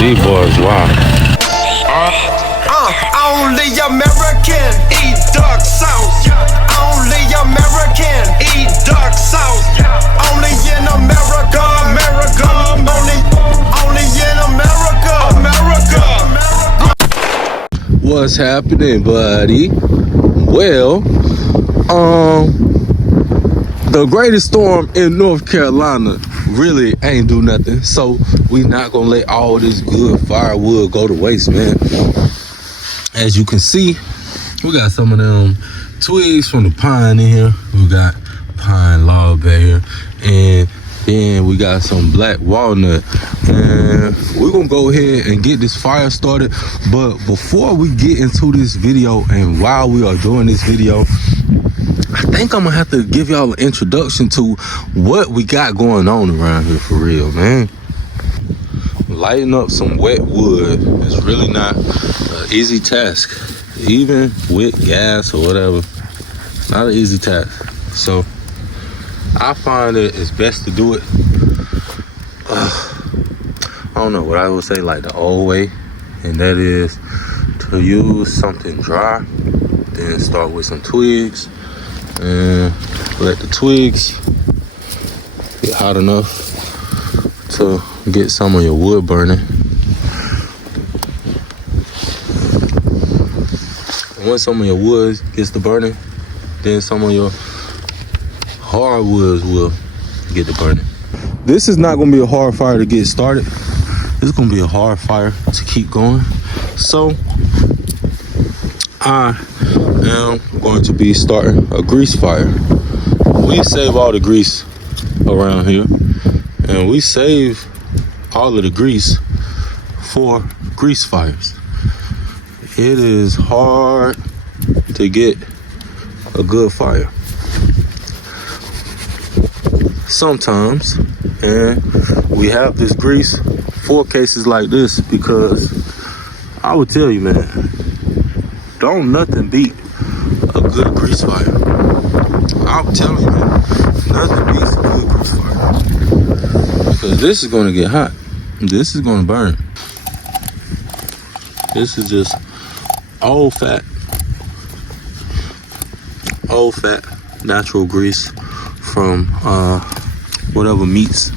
These boys, wow. Only American eat dark sauce. Only American eat dark sauce. Only in America, America. Only in America, America. What's happening, buddy? Well, the greatest storm in North Carolina really ain't do nothing, so we not gonna let all this good firewood go to waste, man. As you can see, we got some of them twigs from the pine in here. We got pine log back here, and then we got some black walnut, and we're gonna go ahead and get this fire started. But before we get into this video, and while we are doing this video, I think I'm gonna have to give y'all an introduction to what we got going on around here for real, man. Lighting up some wet wood is really not an easy task, even with gas or whatever. Not an easy task. So I find that it's best to do it, I don't know what I would say, like the old way, and that is to use something dry, then start with some twigs, and let the twigs get hot enough to get some of your wood burning. And once some of your wood gets to burning, then some of your hardwoods will get to burning. This is not gonna be a hard fire to get started. It's gonna be a hard fire to keep going. So I am going to be starting a grease fire. We save all the grease around here, and we save all of the grease for grease fires. It is hard to get a good fire sometimes, and we have this grease for cases like this, because I would tell you, man, don't nothing beat a good grease fire. I'm telling you, man, nothing beats a good grease fire, because this is going to get hot. This is going to burn. This is just old fat natural grease from whatever meats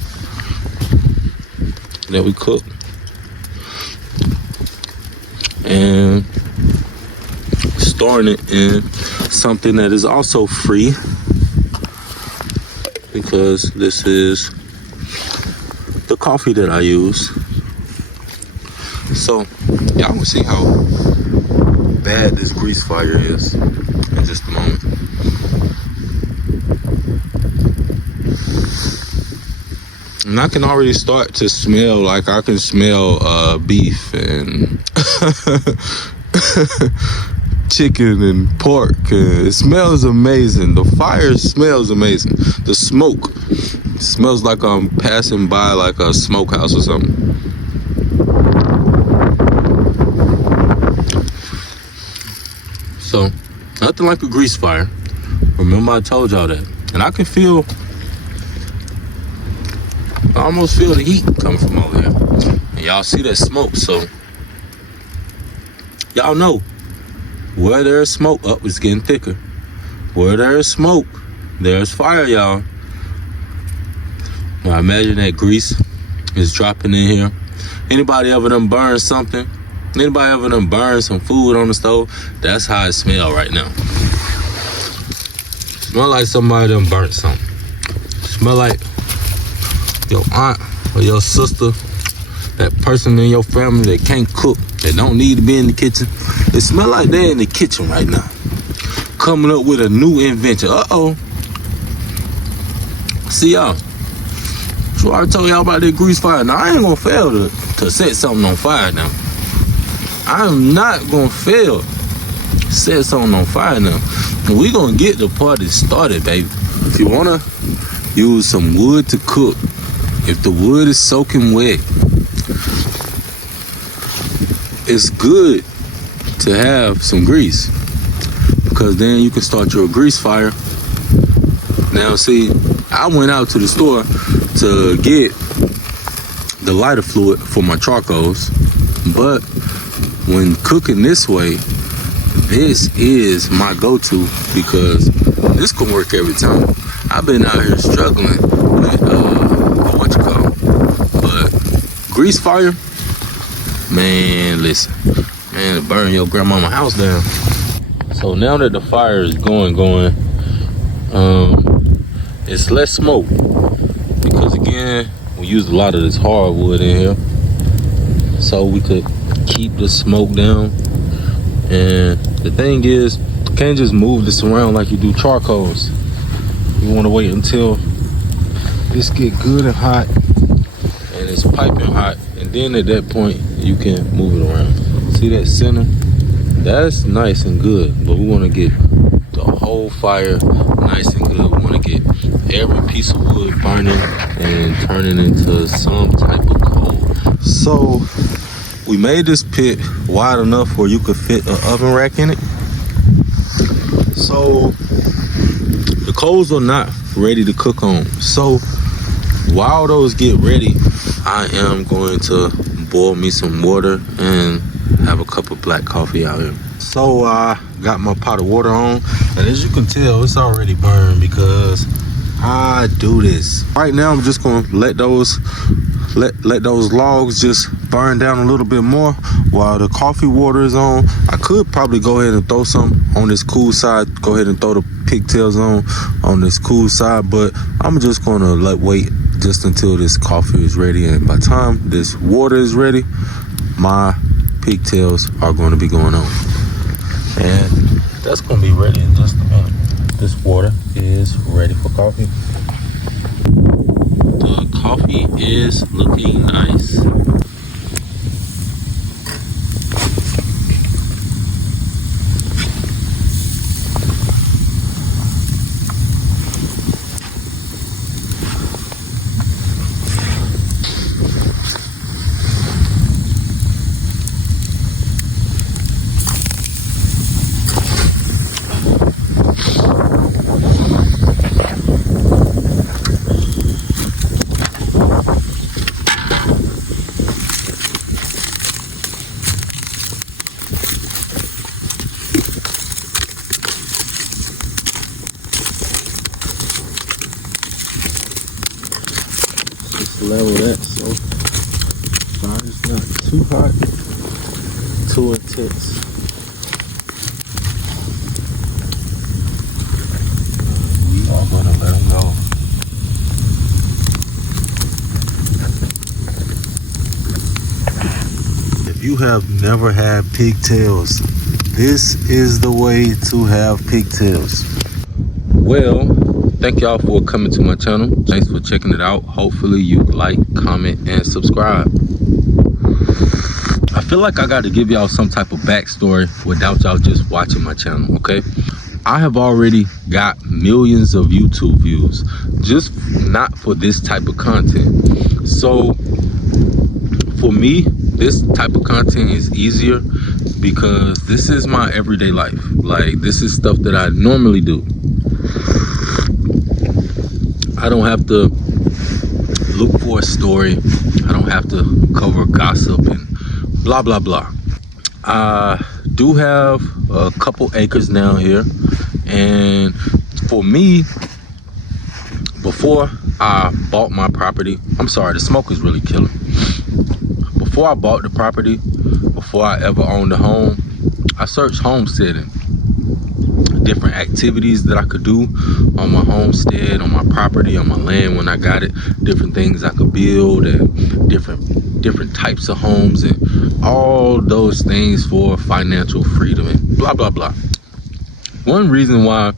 that we cook, and storing it in something that is also free, because this is the coffee that I use. So y'all will see how bad this grease fire is in just a moment. And I can already start to smell, like I can smell beef and chicken and pork. It smells amazing. The fire smells amazing. The smoke smells like I'm passing by like a smokehouse or something. So nothing like a grease fire. Remember I told y'all that. And I can feel, I almost feel the heat coming from over here. And y'all see that smoke, so y'all know where there's smoke, it's getting thicker. Where there's smoke, there's fire, y'all. Now imagine that grease is dropping in here. Anybody ever done burn something? Anybody ever done burn some food on the stove? That's how it smell right now. Smell like somebody done burnt something. Smell like your aunt or your sister, that person in your family that can't cook, that don't need to be in the kitchen. It smell like they're in the kitchen right now, coming up with a new invention. See y'all. So I told y'all about that grease fire. Now I ain't gonna fail to set something on fire now. I'm not gonna fail to set something on fire now. We gonna get the party started, baby. If you wanna use some wood to cook, if the wood is soaking wet, it's good to have some grease, because then you can start your grease fire. Now see, I went out to the store to get the lighter fluid for my charcoals. But when cooking this way, this is my go-to because this can work every time. I've been out here struggling with but grease fire, man, listen, man, it burn your grandmama house down. So now that the fire is going, it's less smoke because again, we used a lot of this hardwood in here, so we could keep the smoke down. And the thing is, you can't just move this around like you do charcoals. You want to wait until this get good and hot and it's piping hot, and then at that point you can move it around. See that center? That's nice and good, but we want to get the whole fire nice and good. We want to get every piece of wood burning and turning into some type of coal. So we made this pit wide enough where you could fit an oven rack in it. So the coals are not ready to cook on. So while those get ready, I am going to boil me some water and have a cup of black coffee out here. So I got my pot of water on, and as you can tell, it's already burned because I do this. Right now, I'm just gonna let those logs just burn down a little bit more while the coffee water is on. I could probably go ahead and throw some on this cool side, go ahead and throw the pigtails on this cool side, but I'm just gonna wait just until this coffee is ready, and by the time this water is ready, my pigtails are going to be going on, and that's going to be ready in just a minute. This water is ready for coffee. The coffee is looking nice. Level that so fire's not too hot, too intense. We are gonna let them go. If you have never had pigtails, this is the way to have pigtails. Well, thank y'all for coming to my channel. Thanks for checking it out. Hopefully you like, comment, and subscribe. I feel like I got to give y'all some type of backstory without y'all just watching my channel, okay? I have already got millions of YouTube views, just not for this type of content. So for me, this type of content is easier because this is my everyday life. Like, this is stuff that I normally do. I don't have to look for a story. I don't have to cover gossip and blah, blah, blah. I do have a couple acres down here. And for me, before I bought my property, I'm sorry, the smoke is really killing. Before I bought the property, before I ever owned a home, I searched homesteading. Different activities that I could do on my homestead, on my property, on my land when I got it, different things I could build, and different types of homes, and all those things for financial freedom and blah, blah, blah. One reason why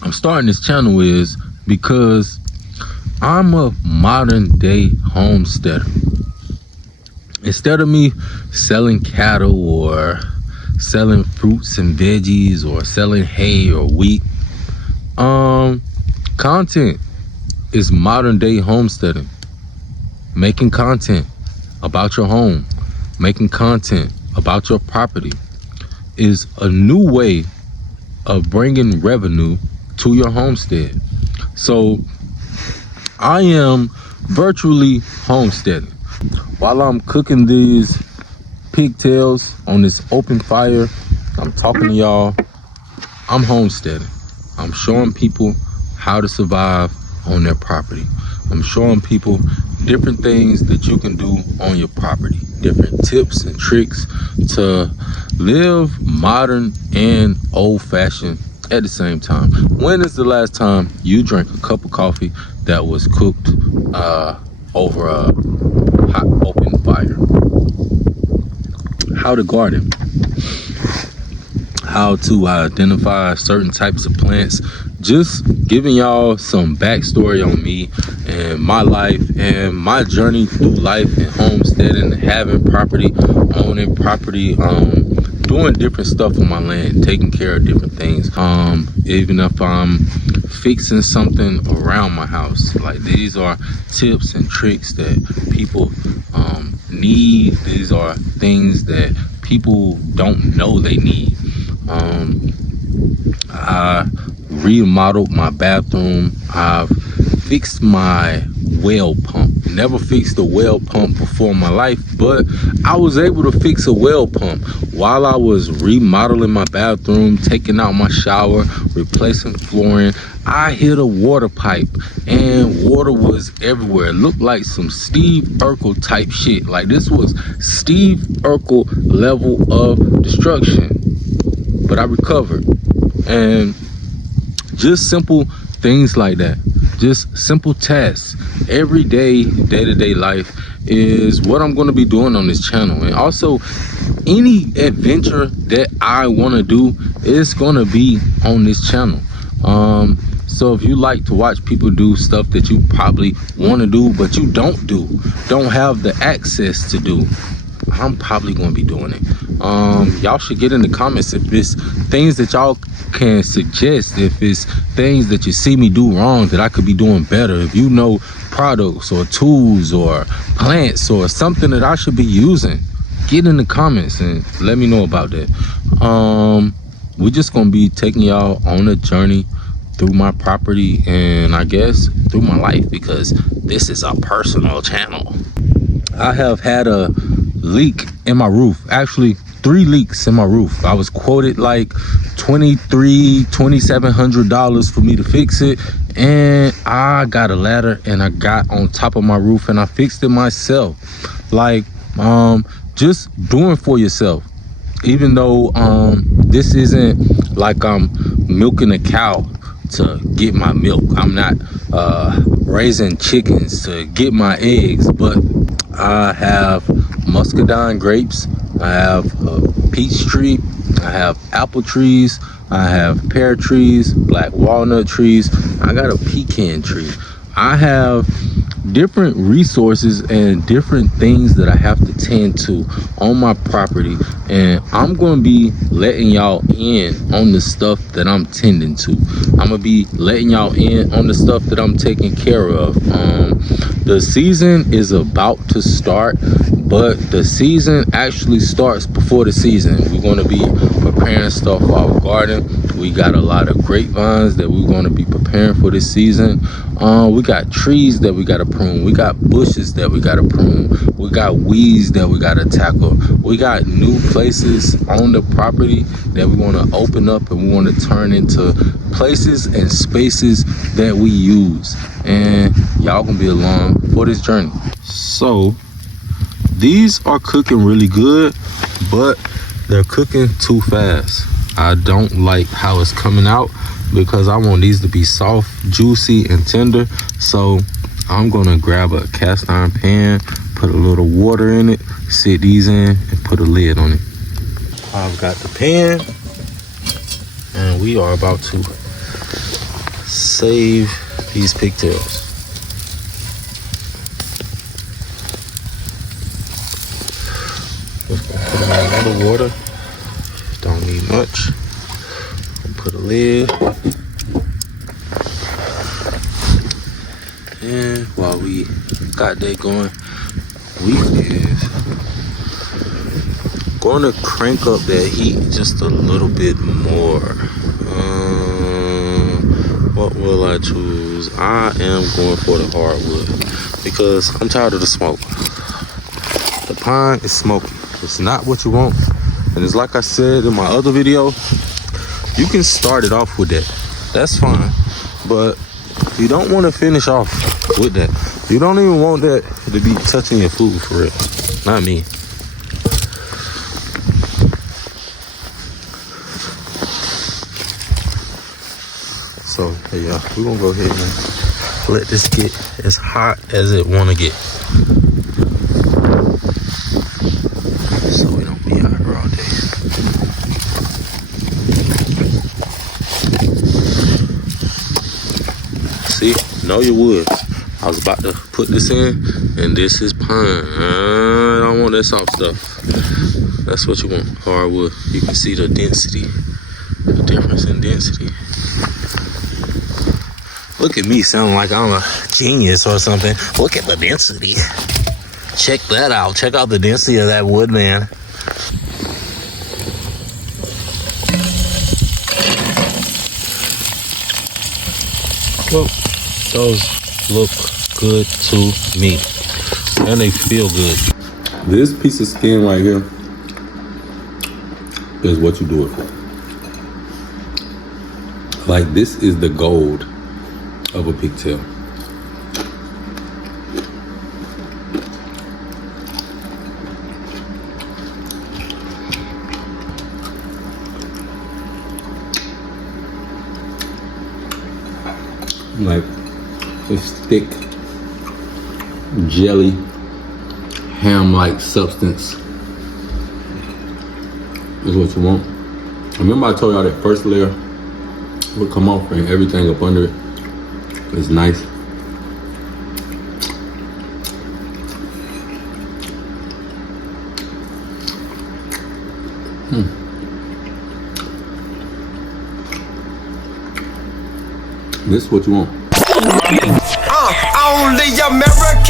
I'm starting this channel is because I'm a modern day homesteader. Instead of me selling cattle or selling fruits and veggies or selling hay or wheat, content is modern day homesteading. Making content about your home, making content about your property is a new way of bringing revenue to your homestead. So I am virtually homesteading. While I'm cooking these pigtails on this open fire, I'm talking to y'all. I'm homesteading. I'm showing people how to survive on their property. I'm showing people different things that you can do on your property, different tips and tricks to live modern and old-fashioned at the same time. When is the last time you drank a cup of coffee that was cooked over a hot open fire? How to garden, how to identify certain types of plants, just giving y'all some backstory on me and my life and my journey through life and homesteading, having property, owning property, doing different stuff on my land, taking care of different things. Even if I'm fixing something around my house, like these are tips and tricks that people need. These are things that people don't know they need. I remodeled my bathroom. I've fixed my well pump. Never fixed a well pump before in my life, but I was able to fix a well pump while I was remodeling my bathroom, taking out my shower, replacing flooring. I hit a water pipe and water was everywhere. It looked like some Steve Urkel type shit. Like this was Steve Urkel level of destruction. But I recovered. And just simple things like that. Just simple tasks. Every day, day-to-day life is what I'm going to be doing on this channel. And also, any adventure that I want to do is going to be on this channel. So if you like to watch people do stuff that you probably want to do, but you don't have the access to do, I'm probably going to be doing it. Y'all should get in the comments if it's things that y'all can suggest, if it's things that you see me do wrong that I could be doing better. If you know products or tools or plants or something that I should be using, get in the comments and let me know about that. We're just going to be taking y'all on a journey through my property and I guess through my life, because this is a personal channel. I have had a leak in my roof, actually 3 leaks in my roof. I was quoted like $2,700 for me to fix it, and I got a ladder and I got on top of my roof and I fixed it myself. Like just doing for yourself, even though this isn't like I'm milking a cow to get my milk. I'm not raising chickens to get my eggs, but I have muscadine grapes, I have a peach tree, I have apple trees, I have pear trees, black walnut trees, I got a pecan tree. I have different resources and different things that I have to tend to on my property, and I'm going to be letting y'all in on the stuff that I'm tending to. I'm going to be letting y'all in on the stuff that I'm taking care of. The season is about to start, but the season actually starts before the season. We're going to be preparing stuff for our garden. We got a lot of grapevines that we're going to be preparing for this season. We got trees that we got to prune. We got bushes that we got to prune. We got weeds that we got to tackle. We got new places on the property that we want to open up and we want to turn into places and spaces that we use. And y'all gonna be along for this journey. So these are cooking really good, but they're cooking too fast. I don't like how it's coming out because I want these to be soft, juicy, and tender. So I'm gonna grab a cast iron pan, put a little water in it, sit these in, and put a lid on it. I've got the pan, and we are about to save these pigtails. Just gonna put them in a little water. Don't need much. Put a lid. And while we got that going, we is gonna crank up that heat just a little bit more. What will I choose? I am going for the hardwood because I'm tired of the smoke. pine is smoky. It's not what you want. And it's like I said in my other video, you can start it off with that. That's fine. But you don't want to finish off with that. You don't even want that to be touching your food for real. Not me. So, hey y'all, we're gonna go ahead and let this get as hot as it wanna get. So we don't be out here all day. See, know your woods. I was about to put this in, and this is pine. I don't want that soft stuff. That's what you want, hardwood. You can see the density, the difference in density. Look at me sounding like I'm a genius or something. Look at the density. Check that out. Check out the density of that wood, man. Well, those look good to me. And they feel good. This piece of skin right here is what you do it for. Like, this is the gold of a pigtail. Like this thick jelly ham-like substance is what you want. Remember I told y'all that first layer would come off and everything up under it is nice. This is what you want. Only American.